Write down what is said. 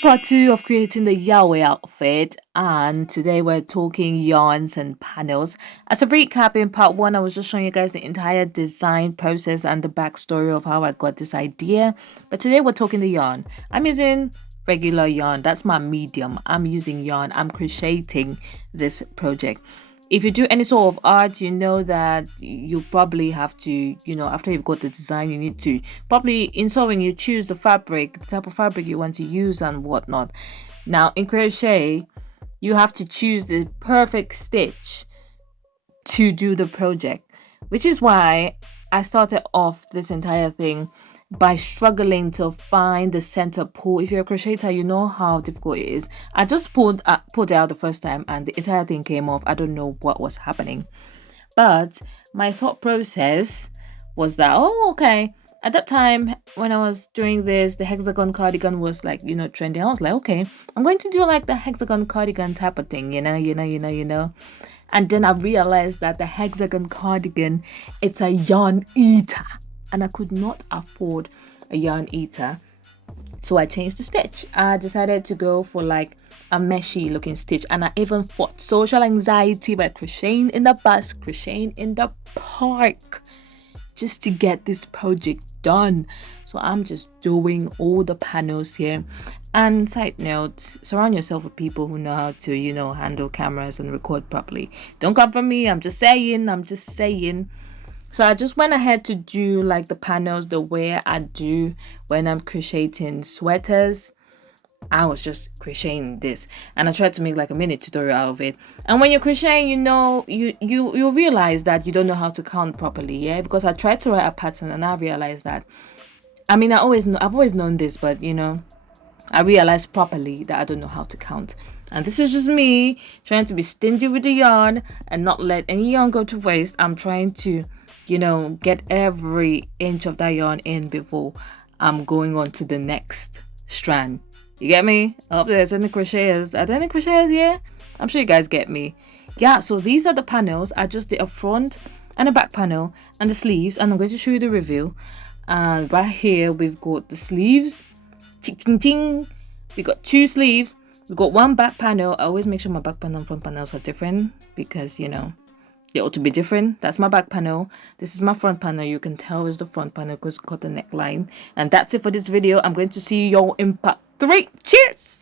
Part two of creating the Yahweh outfit, and today we're talking yarns and panels. As a recap, in part one, I was just showing you guys the entire design process and the backstory of how I got this idea. But today we're talking the yarn. I'm using regular yarn, that's my medium. I'm using yarn, I'm crocheting this project. If you do any sort of art, you know that you probably have to, after you've got the design, you need to probably insert when you choose the fabric, the type of fabric you want to use and whatnot. Now, in crochet, you have to choose the perfect stitch to do the project, which is why I started off this entire thing by struggling to find the center pull. If you're a crocheter, you know how difficult it is. I just pulled it out the first time and the entire thing came off. I don't know what was happening, but my thought process was that, oh, okay. At that time when I was doing this, the hexagon cardigan was like, trending. I was like, okay, I'm going to do like the hexagon cardigan type of thing, And then I realized that the hexagon cardigan, it's a yarn eater, and I could not afford a yarn eater. So I changed the stitch. I decided to go for like a meshy looking stitch, and I even fought social anxiety by crocheting in the bus, crocheting in the park, just to get this project done. So I'm just doing all the panels here. And side note, surround yourself with people who know how to, handle cameras and record properly. Don't come from me. I'm just saying. So I just went ahead to do like the panels the way I do when I'm crocheting sweaters. I was just crocheting this, and I tried to make like a mini tutorial out of it. And when you're crocheting, you realize that you don't know how to count properly, yeah. Because I tried to write a pattern, and I realized that. I mean, I've always known this, but I realized properly that I don't know how to count. And this is just me trying to be stingy with the yarn and not let any yarn go to waste. I'm trying to, get every inch of that yarn in before I'm going on to the next strand. You get me? I hope there's any crocheters. Are there any crocheters here? I'm sure you guys get me. Yeah, so these are the panels. I just did a front and a back panel and the sleeves, and I'm going to show you the reveal. And right here we've got the sleeves. Ching ching ching. We got two sleeves. We got one back panel. I always make sure my back panel and front panels are different because they ought to be different. That's my back panel. This is my front panel. You can tell it's the front panel because it's got the neckline. And that's it for this video. I'm going to see you all in part 3. Cheers!